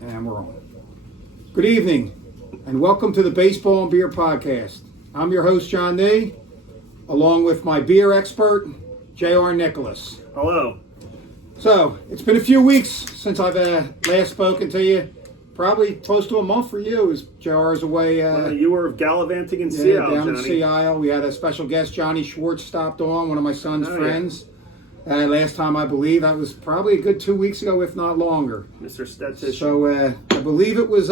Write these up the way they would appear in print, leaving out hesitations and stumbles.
And we're on. Good evening, and welcome to the Baseball and Beer Podcast. I'm your host, John Nee, along with my beer expert, J.R. Nicholas. Hello. So, it's been a few weeks since I've last spoken to you. Probably close to a month for you, as J.R. is away. You were gallivanting in Seattle, down Johnny. in Seattle. We had a special guest, Johnny Schwartz, stopped on, one of my son's friends. Yeah. Last time, I believe, that was probably a good 2 weeks ago, if not longer. Mr. Statistician. So I believe it was,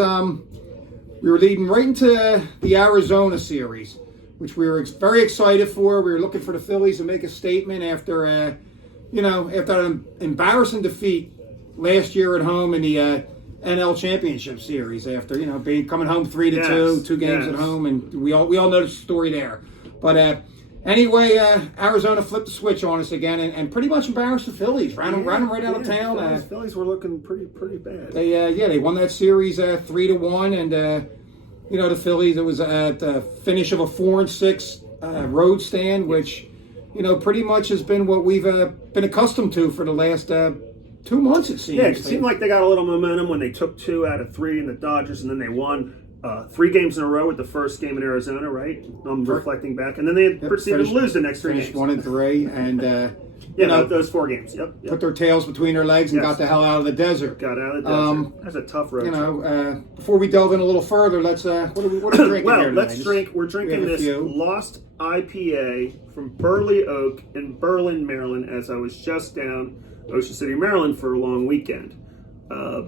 we were leading right into the Arizona series, which we were very excited for. We were looking for the Phillies to make a statement after, after an embarrassing defeat last year at home in the NL Championship Series. After coming home 3-2, two games at home, and we all know the story there. But anyway, Arizona flipped the switch on us again and pretty much embarrassed the Phillies. Ran them right out of town. Phillies were looking pretty bad. They won that series 3-1, and the Phillies. It was at the finish of a 4-6 road stand, which pretty much has been what we've been accustomed to for the last 2 months. It seems. Yeah, it seemed like they got a little momentum when they took 2 out of 3 in the Dodgers, and then they won 3 games in a row with the first game in Arizona, right? I'm reflecting back. And then they proceeded to lose the next 3 games. Finished 1-3, and those 4 games. Yep. Put their tails between their legs and got the hell out of the desert. Got out of the desert. That's a tough road trip. Before we delve in a little further, let's what are we drinking well, here today? let's drink. We're drinking this Lost IPA from Burley Oak in Berlin, Maryland, as I was just down Ocean City, Maryland for a long weekend.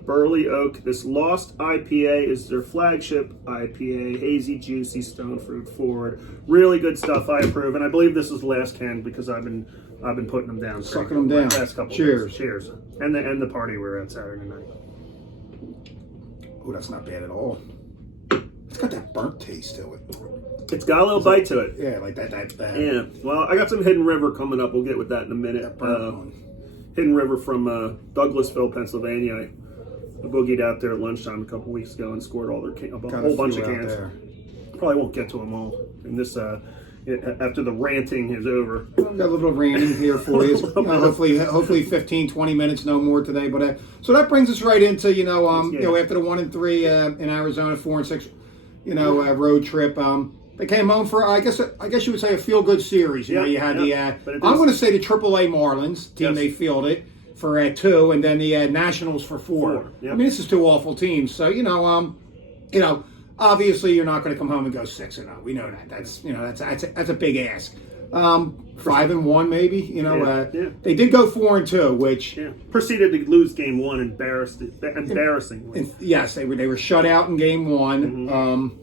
Burley Oak, this Lost IPA is their flagship IPA, hazy, juicy, stone fruit forward. Really good stuff. I approve, and I believe this is the last can because I've been putting them down, sucking them down. The last couple Cheers, days. Cheers, and the party we were at Saturday night. Oh, that's not bad at all. It's got that burnt taste to it. It's got a little bite to it. Yeah, like that. Yeah. Well, I got some Hidden River coming up. We'll get with that in a minute. Hidden River from Douglasville, Pennsylvania. I boogied out there at lunchtime a couple weeks ago and scored all their a whole bunch of cans. Probably won't get to them all in this after the ranting is over. I've got a little ranting here for you. Hopefully 15, 20 minutes, no more today. But so that brings us right into after the 1-3 in Arizona, 4-6 road trip. They came home for I guess you would say a feel good series. You had I'm going to say the AAA Marlins team they fielded for 2, and then the Nationals for 4. Yep. I mean, this is 2 awful teams. So obviously you're not going to come home and go 6-0. We know that. That's a big ask. 5-1 maybe. They did go 4-2, which proceeded to lose game 1 embarrassingly. Yes, they were shut out in game 1. Mm-hmm.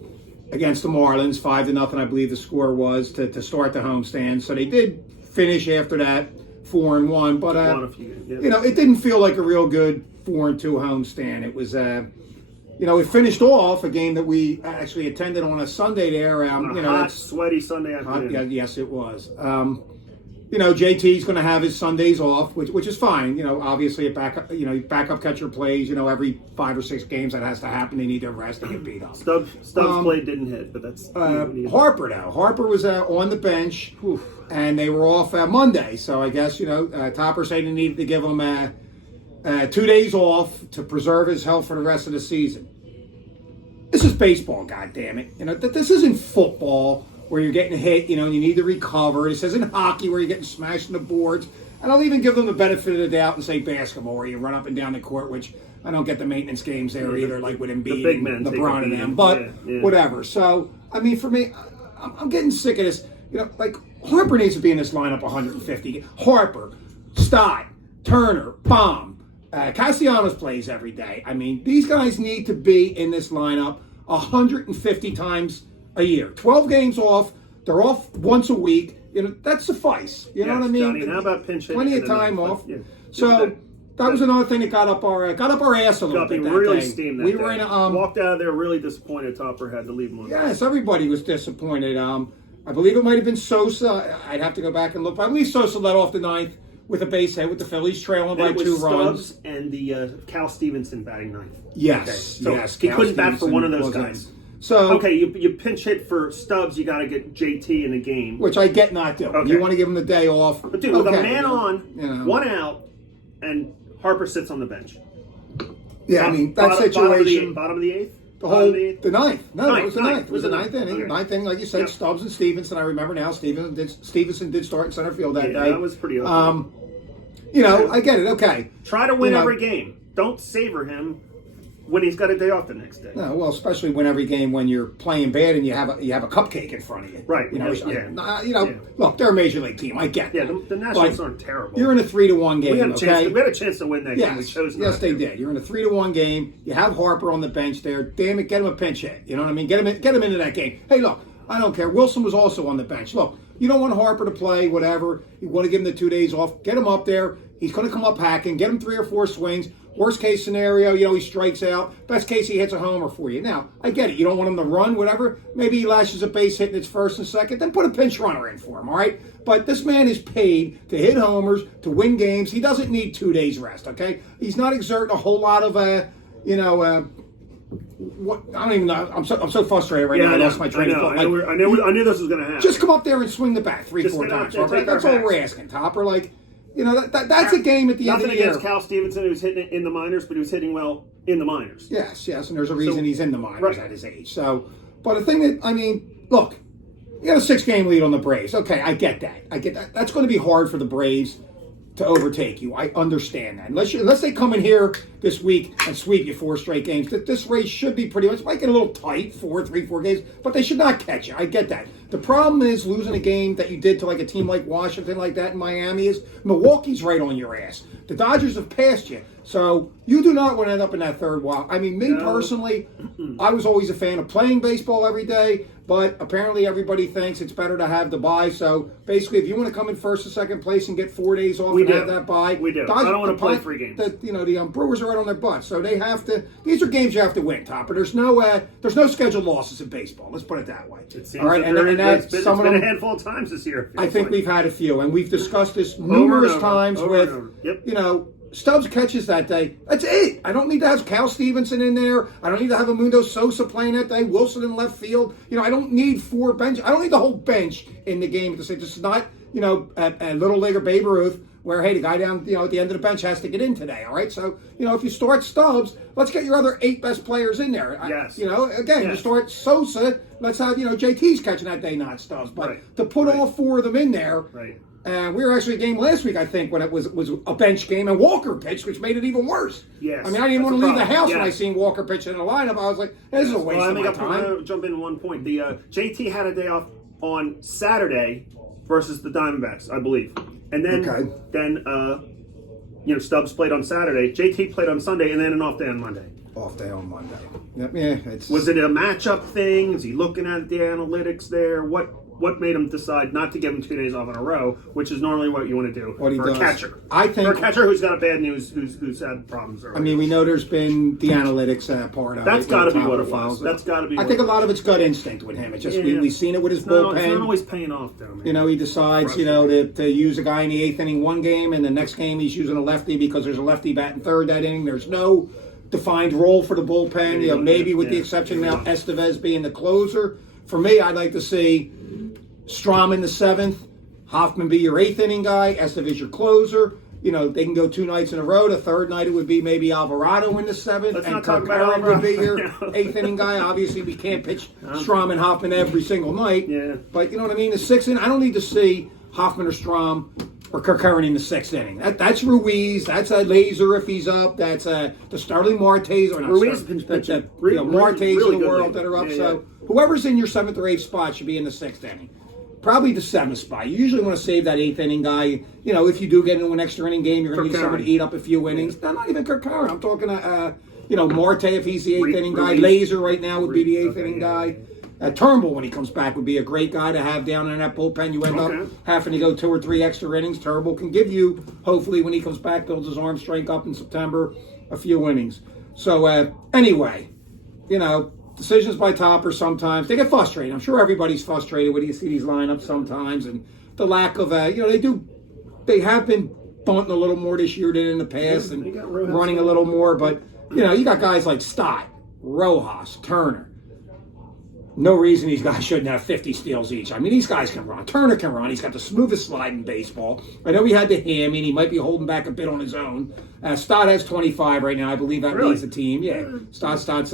Against the Marlins, 5-0, I believe the score was to start the homestand. So they did finish after that 4-1, but it didn't feel like a real good 4-2 homestand. It was it finished off a game that we actually attended on a Sunday there. Hot, sweaty Sunday afternoon. Yes, it was. JT's going to have his Sundays off, which is fine. Obviously a backup catcher plays. Every 5 or 6 games that has to happen. They need to rest and get beat up. Stubbs play didn't hit, but that's Harper now. Harper was on the bench, and they were off Monday. So I guess Topper said he needed to give him 2 days off to preserve his health for the rest of the season. This is baseball, goddammit. This isn't football, where you're getting hit, you need to recover. This isn't hockey where you're getting smashed in the boards. And I'll even give them the benefit of the doubt and say basketball, where you run up and down the court, which I don't get the maintenance games there either, like with Embiid and LeBron and them. But whatever. So, I mean, for me, I'm getting sick of this. Harper needs to be in this lineup 150. Harper, Stott, Turner, Baum, Castellanos plays every day. I mean, these guys need to be in this lineup 150 times a year. 12 games off. They're off once a week. That suffice. You know what I mean? Johnny, how about pinch hitting? Plenty of time off. Yeah. So that was another thing that got up our ass a little bit. Really steamed that we were in walked out of there really disappointed. Topper had to leave him on. Yes, everybody was disappointed. I believe it might have been Sosa. I'd have to go back and look. But I believe Sosa led off the 9th with a base hit with the Phillies trailing by 2 runs. Stubbs and the Cal Stevenson batting 9th. Yes, okay. yes. He couldn't bat for one of those guys. So you pinch hit for Stubbs, you got to get JT in the game, which I get not doing. Okay. You want to give him the day off, but dude, with a man on, 1 out, and Harper sits on the bench. Yeah, I mean, that situation. Bottom of the eighth? The ninth. No, it was the ninth. It was the ninth inning. Okay. Ninth inning, like you said, Yep. Stubbs and Stevenson. I remember now. Stevenson did start in center field that day. That was pretty okay. I get it. Okay. Try to win every game. Don't savor him when he's got a day off the next day. No, well, especially win every game when you're playing bad and you have a cupcake in front of you. Right. Yeah. Look, they're a major league team. I get that. that. Yeah, the Nationals aren't terrible. You're in a 3-1 game. We had a chance to win that game. We chose not Yes, they to. did. You're in a 3-1 game. You have Harper on the bench there. Damn it, get him a pinch hit. You know what I mean? Get him into that game. Hey, look, I don't care. Wilson was also on the bench. Look, you don't want Harper to play, whatever. You want to give him the 2 days off. Get him up there. He's going to come up hacking. Get him 3 or 4 swings. Worst case scenario, he strikes out. Best case, he hits a homer for you. Now, I get it. You don't want him to run, whatever. Maybe he lashes a base hit in its first and second. Then put a pinch runner in for him, all right? But this man is paid to hit homers, to win games. He doesn't need 2 days rest, okay? He's not exerting a whole lot of, what I don't even know. I'm so frustrated right now. I lost my train of thought. I knew this was going to happen. Just come up there and swing the bat 3-4 times. That's all we're asking, Topper. That's a game at the end of the year. Nothing against Cal Stevenson, who was hitting it in the minors, but he was hitting well in the minors. Yes, and there's a reason he's in the minors at his age. So, but the thing look, you got a 6-game lead on the Braves. Okay, I get that. That's going to be hard for the Braves to overtake you. I understand that. Unless they come in here this week and sweep you 4 straight games, this race should be pretty much, might get a little tight, 4 games, but they should not catch you. I get that. The problem is losing a game that you did to like a team like Washington like that in Miami is Milwaukee's right on your ass. The Dodgers have passed you. So you do not want to end up in that third wild. I mean, personally, I was always a fan of playing baseball every day, but apparently everybody thinks it's better to have the bye. So basically, if you want to come in first or second place and get 4 days off have that bye, we do. I don't want to play 3 games. The Brewers are right on their butt, so they have to. These are games you have to win, Topper. There's no scheduled losses in baseball. Let's put it that way. All right, it's been a handful of times this year. I think we've had a few, and we've discussed this numerous times Stubbs catches that day. That's it. I don't need to have Cal Stevenson in there. I don't need to have Amundo Sosa playing that day. Wilson in left field. I don't need 4 bench. I don't need the whole bench in the game to say this is not, a little leaguer Babe Ruth where, hey, the guy down, at the end of the bench has to get in today. All right. So, if you start Stubbs, let's get your other 8 best players in there. Yes. You start Sosa. Let's have, JT's catching that day, not Stubbs. But to put all 4 of them in there. Right. We were actually a game last week, I think, when it was a bench game, and Walker pitched, which made it even worse. Yes. I mean, I didn't want to leave the house when I seen Walker pitch in the lineup. I was like, this is a waste of my time. I'm going to jump in 1 point. The JT had a day off on Saturday versus the Diamondbacks, I believe. And then Stubbs played on Saturday. JT played on Sunday, and then an off day on Monday. Off day on Monday. Yeah, Was it a matchup thing? Is he looking at the analytics there? What made him decide not to give him 2 days off in a row, which is normally what you want to do for a catcher? I think for a catcher who's got a bad news, who's had problems earlier. I mean, we know there's been the analytics part of it. That's got to be what it was. That's got to be. I think a lot of it's gut instinct with him. It's just we've seen it with his bullpen. It's not always paying off, though. Man. He decides to use a guy in the 8th inning one game, and the next game he's using a lefty because there's a lefty batting third that inning. There's no defined role for the bullpen. Maybe with the exception now Estevez being the closer. For me, I'd like to see Strom in the 7th, Hoffman be your 8th inning guy, Estevez your closer. They can go 2 nights in a row. The third night it would be maybe Alvarado in the 7th, and Kirk Aaron would be your 8th inning guy. Obviously, we can't pitch Strom and Hoffman every single night. Yeah. But you know what I mean? The 6th inning, I don't need to see Hoffman or Strom or Kirk Aaron in the 6th inning. That's Ruiz. That's a Laser if he's up. That's the Starling Martes or not. Ruiz Martes of really the world that are up. So whoever's in your 7th or 8th spot should be in the 6th inning. Probably the 7th spot. You usually want to save that 8th inning guy. If you do get into an extra inning game, you're going to need someone to eat up a few innings. No, not even Kirk Aaron. I'm talking Marte if he's the 8th inning guy. Laser right now would be the 8th inning guy. Turnbull, when he comes back, would be a great guy to have down in that bullpen. You end up having to go 2 or 3 extra innings. Turnbull can give you, hopefully, when he comes back, builds his arm strength up in September, a few innings. So, anyway, decisions by Topper sometimes. They get frustrated. I'm sure everybody's frustrated when you see these lineups sometimes. And the lack of, they have been bunting a little more this year than in the past and running a little more. But, you got guys like Stott, Rojas, Turner. no reason these guys shouldn't have 50 steals each. I mean, these guys can run. Turner can run. He's got the smoothest slide in baseball. I know he had the hammy, and he might be holding back a bit on his own. Stott has 25 right now. I believe that leads the team. Yeah, Stott's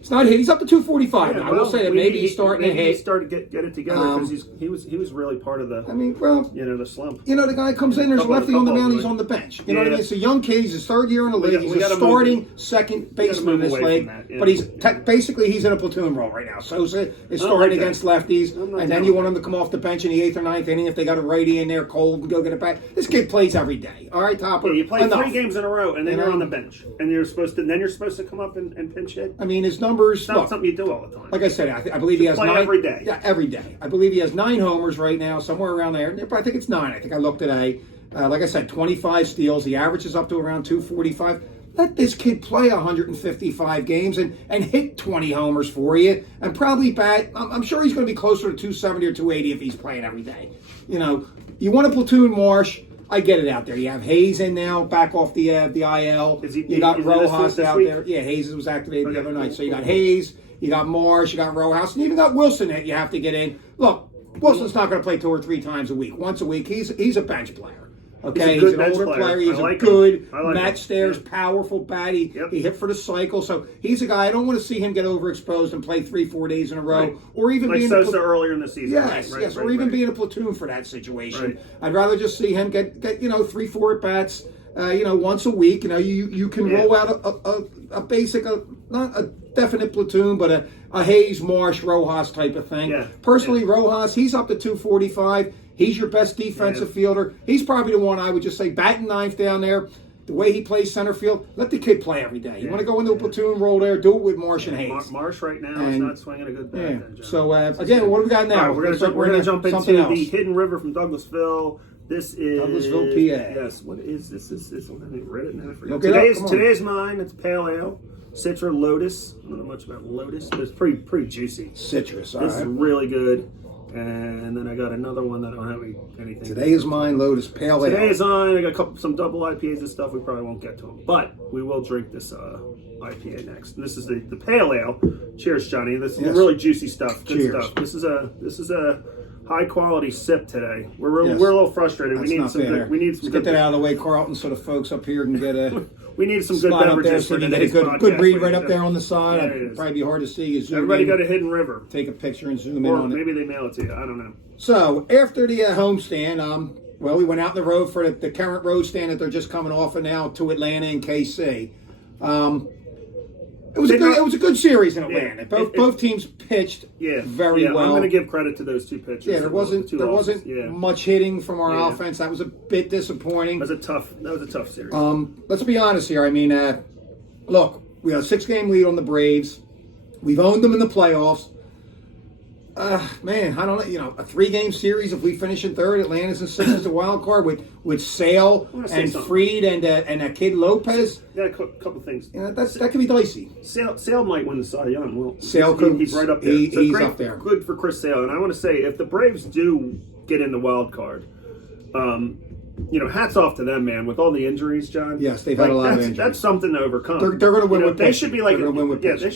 it's not hit. He's up to 245 now. I will say that maybe he's starting to hit. He started to get it together because he was really part of the. I mean, well, the slump. The guy comes in. There's a lefty on the mound. He's on the bench. You know what I mean? It's a young kid. He's his third year in the league. He's a starting second baseman in this league. But he's basically he's in a platoon role right now. Sosa is starting against lefties, and then you want him to come off the bench in the 8th or 9th inning if they got a righty in there cold and go get it back. This kid plays every day. All right, Topper. Yeah, you play 3 games in a row, and then you're on the bench, and you're supposed to come up and pinch hit. I mean, his numbers. It's not something you do all the time. Like I said, I believe he has 9 every day. Yeah, every day. I believe he has 9 homers right now, somewhere around there. I think it's 9. I think I looked today. Like I said, 25 steals. The average is up to around 245. Let this kid play 155 games and hit 20 homers for you, and probably bat. I'm sure he's going to be closer to 270 or 280 if he's playing every day. You want to platoon Marsh. I get it out there. You have Hayes in now, back off the IL. You got Rojas out there. Yeah, Hayes was activated the other night. So you got Hayes, you got Marsh, you got Rojas, and you even got Wilson that you have to get in. Look, Wilson's not going to play 2 or 3 times a week. Once a week, he's a bench player. Okay, he's an older player. He's a good match stairs, powerful bat. He hit for the cycle, so he's a guy. I don't want to see him get overexposed and play 3-4 days in a row, or even like be Sosa earlier in the season. Yes, or even be in a platoon for that situation. I'd rather just see him get 3-4 at bats. Once a week. You can roll out a basic, not a definite platoon, but a Hayes, Marsh, Rojas type of thing. Yeah. Personally, Rojas, he's up to 245. He's your best defensive fielder. He's probably the one I would just say batting ninth down there. The way he plays center field, let the kid play every day. You want to go into a platoon role there, do it with Marsh and Hayes. Marsh right now is not swinging a good bat. Yeah. So, again, what do we got now? Right, we're going to jump into the Hidden River from Douglasville. This is Douglasville, PA. Yes. What is this? I haven't read it now. I forget. Today's mine. It's pale ale, Citra Lotus. I don't know much about Lotus, but it's pretty juicy. Citrus. This is really good. And then I got another one that I don't have anything. Today is mine, Lotus Pale Ale. Today is mine. I got some double IPAs and stuff. We probably won't get to them, but we will drink this IPA next. And this is the Pale Ale. Cheers, Johnny. This is really juicy stuff. Good stuff. This is a high quality sip today. We're a little frustrated. We need some. Let's get that out of the way, Carlton, so the folks up here can get a. We need some good beverages for today's podcast. Good read right up there on the side. It'd probably be hard to see. Everybody go to Hidden River. Take a picture and zoom in on it. Or maybe they mail it to you. I don't know. So after the homestand, we went out in the road for the current road stand that they're just coming off of now to Atlanta and KC. It was a good series in Atlanta. Both teams pitched very well. I'm going to give credit to those two pitchers. Yeah, there wasn't much hitting from our offense. That was a bit disappointing. That was a tough series. Let's be honest here. I mean, look, we have a 6-game lead on the Braves. We've owned them in the playoffs. Man, I don't know. A 3-game series. If we finish in third, Atlanta's in 6th as a wild card with Sale and Fried and a kid Lopez. Yeah, a couple things. That could be dicey. Sale might win the Cy Young. Well, Sale could. He's right up there. He's up there. Good for Chris Sale. And I want to say, if the Braves do get in the wild card, hats off to them, man. With all the injuries, John. Yes, they've had a lot of injuries. That's something to overcome. They're going to win with pitching. They should be like,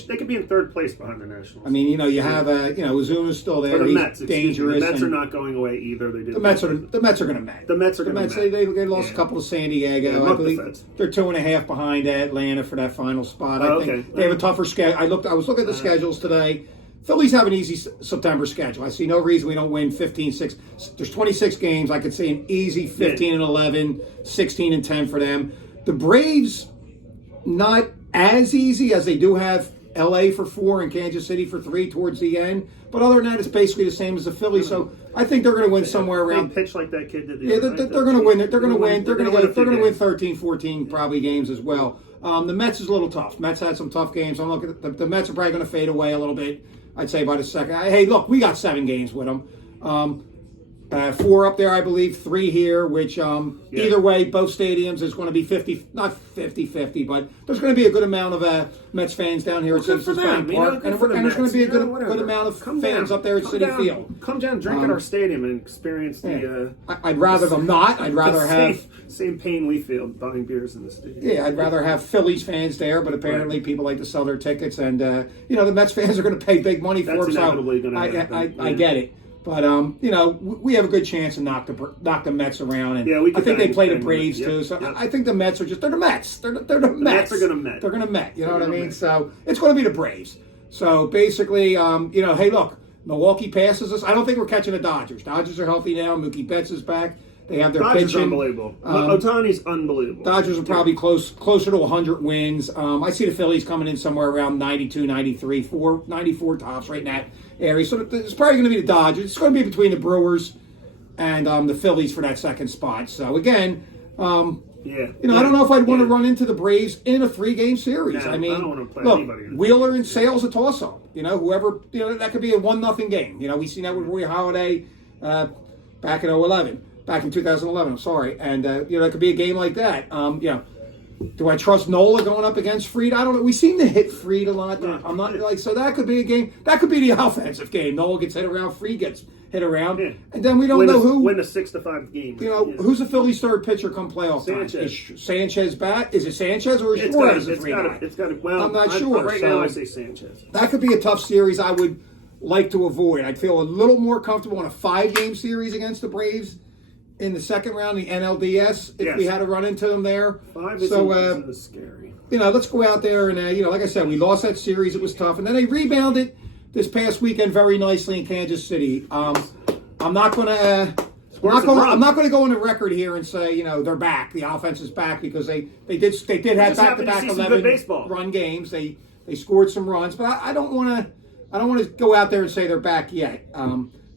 they could be in third place behind the Nationals. I mean, you have Uzuma's still there. The Mets, dangerous. The Mets are not going away either. They did. The Mets are going to Met. The Mets are going to Met. They lost a couple to San Diego. I believe they're 2.5 behind Atlanta for that final spot. I think they have a tougher schedule. I was looking at the schedules today. Phillies have an easy September schedule. I see no reason we don't win 15-6. There's 26 games. I could see an easy 15-11, 16-10 for them. The Braves, not as easy as they do have LA for 4 and Kansas City for 3 towards the end. But other than that, it's basically the same as the Phillies. So I think they're going to win somewhere around. They pitch like that kid did. They're going to win. They're going to win. They're going to win 13, 14 probably games as well. The Mets is a little tough. Mets had some tough games. I'm looking at the Mets are probably going to fade away a little bit. I'd say by the second. Hey, look, we got 7 games with them. 4 up there, I believe, 3 here, which either way, both stadiums is going to be 50, not 50-50, but there's going to be a good amount of Mets fans down here at Citizens Bank Park. And there's going to be a good amount of fans up there at Citi Field. Come down, drink at our stadium, and experience the... I'd rather them not. I'd rather have... Same pain we feel buying beers in the stadium. Yeah, I'd rather have Phillies fans there, but apparently people like to sell their tickets, and, the Mets fans are going to pay big money for them, so I get it. But we have a good chance to knock the Mets around, and I think they play the Braves too. So I think the Mets are they're the Mets. They're the Mets. The Mets are going to Met. They're going to Met. You know what I mean? So it's going to be the Braves. So basically, hey, look, Milwaukee passes us. I don't think we're catching the Dodgers. Dodgers are healthy now. Mookie Betts is back. They have their Dodgers pitching. Unbelievable. Ohtani's unbelievable. Dodgers are probably closer to 100 wins. I see the Phillies coming in somewhere around 92, 93, 94 tops right in that area. So it's probably going to be the Dodgers. It's going to be between the Brewers and the Phillies for that second spot. So again, I don't know if I'd want to run into the Braves in a 3-game series. I don't want to play look, anybody. Wheeler and Sale's a toss-up. Whoever, that could be a 1-0 game. We've seen that with Roy Halladay back in 2011. Back in 2011, I'm sorry. And, that could be a game like that. Do I trust Nola going up against Fried? I don't know. We seem to hit Fried a lot. I'm not so that could be a game. That could be the offensive game. Nola gets hit around, Fried gets hit around. Yeah. And then we don't know who. Win a 6-5 game. Who's the Phillies' third pitcher come playoff time? Is Sanchez back? Is it Sanchez or is Suarez a 3-guy? Well, I'm not sure. Right now I say Sanchez. That could be a tough series I would like to avoid. I'd feel a little more comfortable in a 5-game series against the Braves in the second round, the NLDS, if we had to run into them there. 5 isn't scary. Let's go out there and, like I said, we lost that series. It was tough. And then they rebounded this past weekend very nicely in Kansas City. I'm not going to go on the record here and say, they're back. The offense is back because they did have back-to-back 11-run games. They scored some runs, but I don't want to go out there and say they're back yet.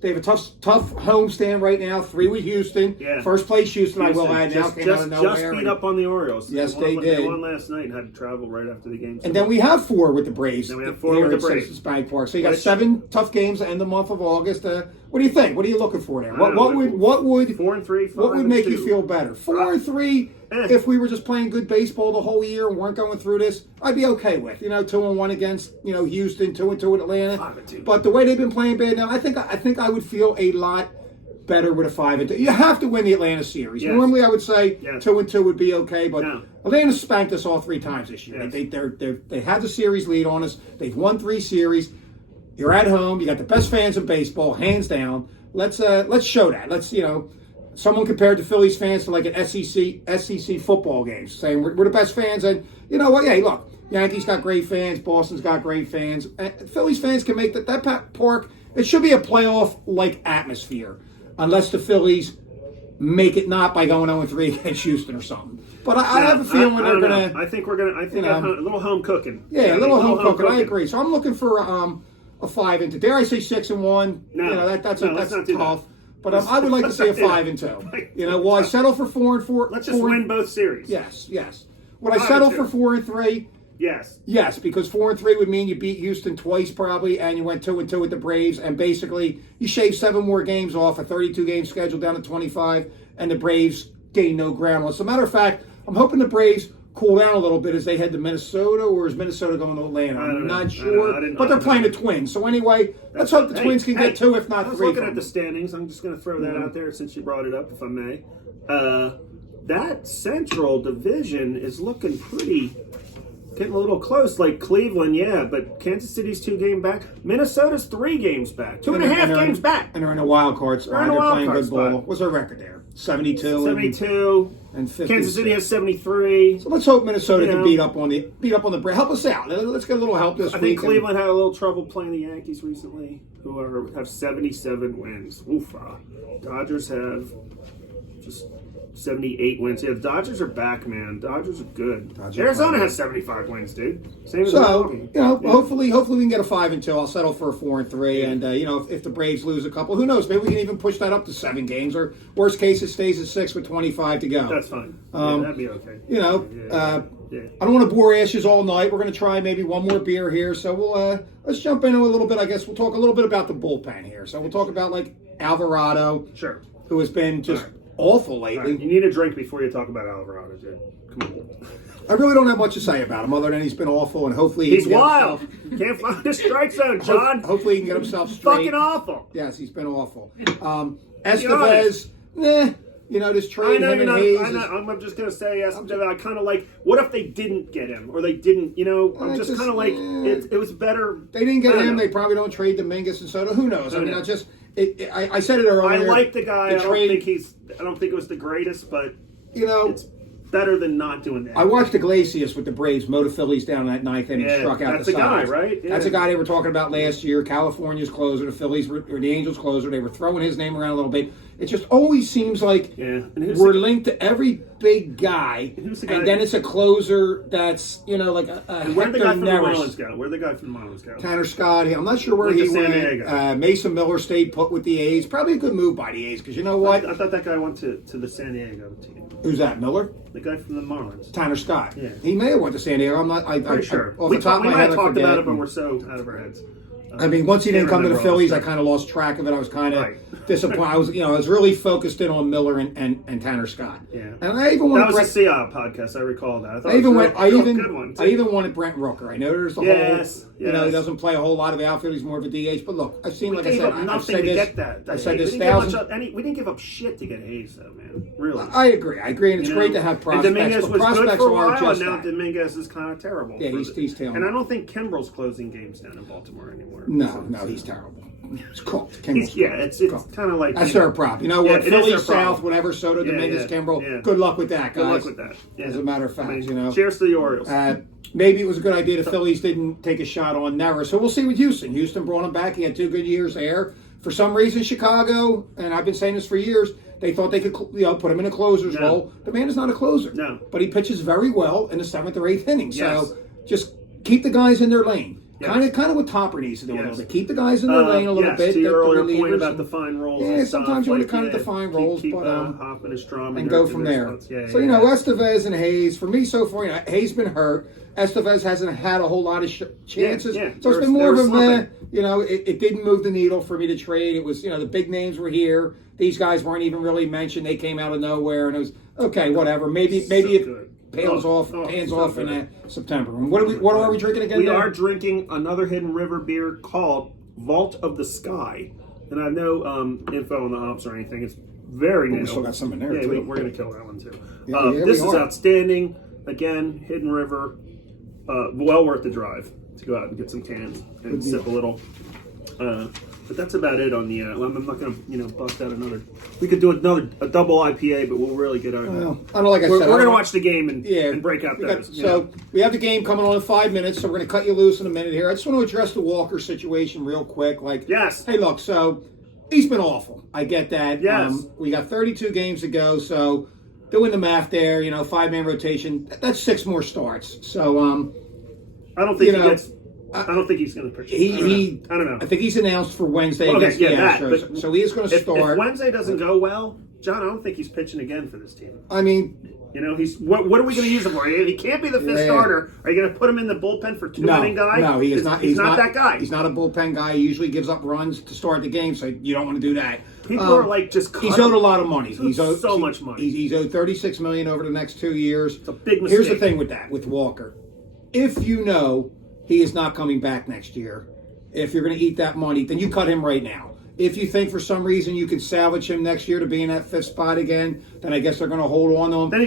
They have a tough homestand right now. 3 with Houston. Yeah. First place Houston, I will add now. Came out of nowhere. Just beat up on the Orioles. Yes, they did. They won last night and had to travel right after the game. And then we have 4 with the Braves. Then we have 4 with the Braves. Citizens Bank Park. So you got 7 tough games to end the month of August. What do you think? What are you looking for there? What would 4-3? What would make you feel better? 4-3. If we were just playing good baseball the whole year and weren't going through this, I'd be okay with 2-1 against Houston, 2-2 with Atlanta. 5-2. But the way they've been playing bad now, I think I would feel a lot better with a 5-2. You have to win the Atlanta series. Yes. Normally, I would say 2-2 would be okay, but Atlanta spanked us all 3 times this year. Yes. They have the series lead on us. They've won 3 series. You're at home. You got the best fans in baseball, hands down. Let's show that. Let's someone compared the Phillies fans to like an SEC football game, saying we're the best fans. And you know what? Hey, look, Yankees got great fans. Boston's got great fans. Phillies fans can make that park. It should be a playoff-like atmosphere, unless the Phillies make it not by going 0-3 against Houston or something. But I have a feeling they're going to. I think we're going to. I think a little home cooking. Yeah, a little home cooking. I agree. So I'm looking for a 5-2. Dare I say 6-1? No, that's not tough. But I would like to see a 5-2. Will I settle for 4-4? Let's just win both series. Yes. Would I settle for 4-3? Yes. Yes, because 4-3 would mean you beat Houston twice probably, and you went 2-2 with the Braves, and basically you shave 7 more games off a 32-game schedule down to 25, and the Braves gain no ground. As a matter of fact, I'm hoping the Braves cool down a little bit as they head to Minnesota, or is Minnesota going to Atlanta? I'm not sure, but they're playing the Twins. So anyway, let's hope the Twins can get 2, if not 3. I was looking at the standings. I'm just going to throw that out there since you brought it up, if I may. That Central Division is looking getting a little close. Like Cleveland, but Kansas City's 2 games back. Minnesota's 3 games back. 2.5 games back. And they're in a wild card spot. They're playing good ball. What's their record there? 72. And 56. Kansas City has 73. So let's hope Minnesota can beat up on the Braves. Help us out. Let's get a little help this week. I think Cleveland had a little trouble playing the Yankees recently, who have 77 wins. Oofa. Dodgers have just 78 wins. Yeah, the Dodgers are back, man. Dodgers are good. Arizona has 75 wins, dude. Same as Milwaukee. Hopefully we can get a 5-2. I'll settle for a 4-3. And if the Braves lose a couple, who knows? Maybe we can even push that up to 7 games. Or worst case, it stays at 6 with 25 to go. That's fine. That'd be okay. Yeah. I don't want to bore ashes all night. We're going to try maybe one more beer here. So let's jump into a little bit. I guess we'll talk a little bit about the bullpen here. So we'll talk about like Alvarado, Sure. who has been just awful lately. Right. You need a drink before you talk about Alvarado, dude. Come on. I really don't have much to say about him other than he's been awful, and hopefully He's wild. Can't find the strike zone, John. Hopefully he can get himself straight. Fucking awful. Yes, he's been awful. Estevez, this trade I know, him and Hayes. I'm just gonna say Estevez. I kind of like. What if they didn't get him, or they didn't? I'm just kind of like it was better. They didn't get him. Know. They probably don't trade Dominguez and Soto. Who knows? I said it earlier. I like the guy. I don't think it was the greatest, but it's better than not doing that. I watched Iglesias with the Braves mow the Phillies down that ninth inning, struck out that's the the guy, right? Yeah. That's a guy they were talking about last year. California's closer, the Phillies or the Angels closer. They were throwing his name around a little bit. It just always seems like we're linked to every big guy, and then it's a closer that's like a where'd the guy from the Neris. Marlins go? Where'd the guy from the Marlins go? Tanner Scott. I'm not sure where he went. Mason Miller stayed put with the A's. Probably a good move by the A's because you know what? I thought that guy went to the San Diego team. Who's that? Miller? The guy from the Marlins. Tanner Scott. Yeah. He may have went to San Diego. I'm not. I'm sure. Off the top of my head, I talked about it, but we're so out of our heads. I mean, once he didn't come to the Phillies, I kind of lost track of it. I was kind of disappointed. I was really focused in on Miller and Tanner Scott. Yeah, and I even wanted that was a CIA podcast. I recall that. I even wanted Brent Rooker. I know there's the whole. He doesn't play a whole lot of outfield. He's more of a DH. But look, I've seen we like I said, I've said this. Get that. I said this we didn't give up shit to get Hayes, though, man. Really, I agree, and it's great to have prospects. And Dominguez was good for a while, and now that. Dominguez is kind of terrible. Yeah, he's terrible. And I don't think Kimbrel's closing games down in Baltimore anymore. No, he's terrible. It's cooked. It's kind of like that's their prop. You know what? Philly South, whatever. Soto, Dominguez, Yeah. Kimbrel. Good luck with that, guys. Good luck with that. Yeah. As a matter of fact, Cheers to the Orioles. Maybe it was a good idea the Phillies didn't take a shot on Neris. So we'll see with Houston. Houston brought him back. He had 2 good years there. For some reason, Chicago, and I've been saying this for years, they thought they could put him in a closer's role. The man is not a closer. No. But he pitches very well in the 7th or 8th inning. So just keep the guys in their lane. Yes. Kind of what Topper needs to do a little bit. Keep the guys in their lane a little bit. To your earlier point about define roles. Yeah, sometimes you want to kind of define roles, keep but Hoffman and Strom and go from there. Estevez and Hayes. For me, so far, Hayes been hurt. Estevez hasn't had a whole lot of chances, so it's been more of a it didn't move the needle for me to trade. It was the big names were here. These guys weren't even really mentioned. They came out of nowhere, and it was okay, whatever. Maybe it pans off in September. And what are we drinking again? We are drinking another Hidden River beer called Vault of the Sky, and I have no info on the hops or anything. It's very new. We still got some in there. Yeah, too. we're gonna kill that one too. This is outstanding. Again, Hidden River. Well worth the drive to go out and get some cans and sip a little. But that's about it on the. I'm not going to bust out another. We could do a double IPA, but we'll really get our. I don't know. Like I said, we're going to watch the game and break out those. We have the game coming on in 5 minutes, so we're going to cut you loose in a minute here. I just want to address the Walker situation real quick. Yes. Hey, look. So he's been awful. I get that. Yes. We got 32 games to go, so. Doing the math there, 5-man rotation. That's 6 more starts. So, I don't think he gets. I don't think he's going to pitch. I don't know. I think he's announced for Wednesday against the Astros. So he is going to start. If Wednesday doesn't go well, John, I don't think he's pitching again for this team. I mean, he's what are we going to use him for? He can't be the 5th starter. Are you going to put him in the bullpen for 2-inning guy? No, he is not. He's not that guy. He's not a bullpen guy. He usually gives up runs to start the game, so you don't want to do that. People are just. He's owed a lot of money. He's owed so much money. He's owed $36 million over the next 2 years. It's a big mistake. Here's the thing with Walker. If he is not coming back next year, if you're going to eat that money, then you cut him right now. If you think for some reason you can salvage him next year to be in that 5th spot again, then I guess they're going to hold on to him. Then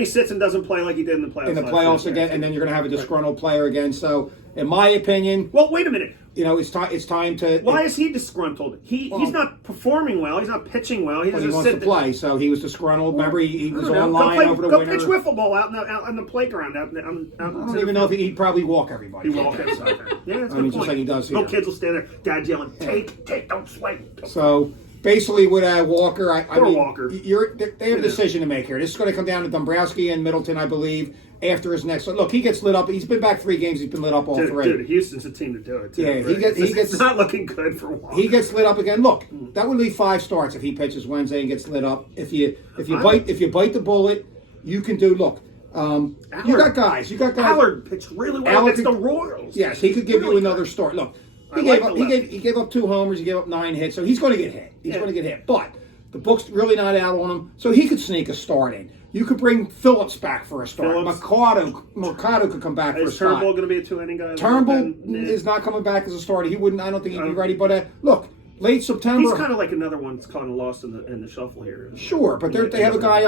he sits and doesn't play like he did in the playoffs. In the playoffs again, and then you're going to have a disgruntled player again. So, in my opinion, well, wait a minute. It's time to. Why is he disgruntled? He's not performing well. He's not pitching well. He wants to play, so he was disgruntled. Remember, he was online over the winter. Go pitch wiffle ball out in the playground. I don't even know if he'd probably walk everybody. He'd walk outside. Yeah, that's a good point. Just like he does here. Little kids will stand there. Dad's yelling, "Take, don't swing." So. Basically, with Walker, I mean, Walker. They have a decision to make here. This is going to come down to Dombrowski and Middleton, I believe, after his next. Look, he gets lit up. He's been back 3 games. He's been lit up all 3. Dude, Houston's a team to do it. Too, yeah, right? He gets. It's not looking good for Walker. He gets lit up again. Look, that would leave 5 starts if he pitches Wednesday and gets lit up. If you bite the bullet, you can do. Look, You got guys. Allard pitched really well against the Royals. Yes, he could give you another start. Look, he gave up 2 homers. He gave up 9 hits, so he's going to get hit. He's going to get hit. But the book's really not out on him, so he could sneak a start in. You could bring Phillips back for a start. Mercado could come back for a start. Is Turnbull going to be a 2-inning guy? Turnbull is not coming back as a starter. He wouldn't. I don't think he'd be ready. But look, late September. He's kind of like another one that's kind of lost in the shuffle here. Sure, but they have a guy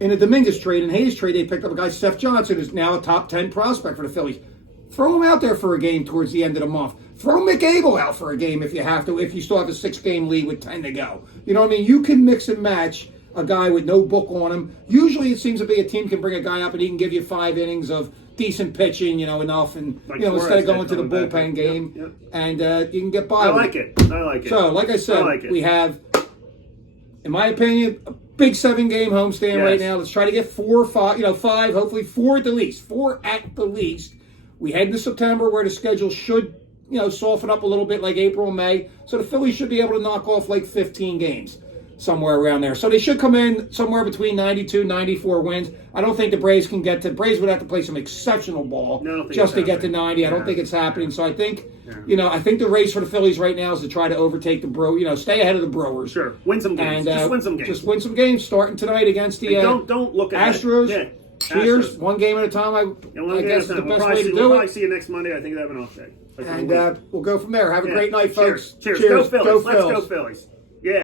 in a Dominguez trade and Hayes trade. They picked up a guy, Seth Johnson, who's now a top 10 prospect for the Phillies. Throw him out there for a game towards the end of the month. Throw McAble out for a game if you have to. If you still have a 6-game lead with 10 to go, you know what I mean. You can mix and match a guy with no book on him. Usually, it seems to be a team can bring a guy up and he can give you 5 innings of decent pitching, enough, and instead of going to the bullpen game, and you can get by. I like it. So, like I said, we have, in my opinion, a big 7-game homestand right now. Let's try to get 4 or 5, 5, hopefully 4 at the least. 4 at the least. We head into September where the schedule should, soften up a little bit like April and May. So the Phillies should be able to knock off like 15 games. Somewhere around there. So they should come in somewhere between 92, 94 wins. I don't think the Braves can get to... Braves would have to play some exceptional ball just to get to 90. I don't think it's happening. So I think, I think the race for the Phillies right now is to try to overtake the stay ahead of the Brewers. Sure. Win some games. Just win some games. Just win some games starting tonight against the don't look at Astros. Yeah. Cheers. 1 game at a time. I guess is the best way to do it. We'll probably see you next Monday. I think they have an off day. And we'll go from there. Have a great night, folks. Cheers. Go Phillies. Let's go Phillies.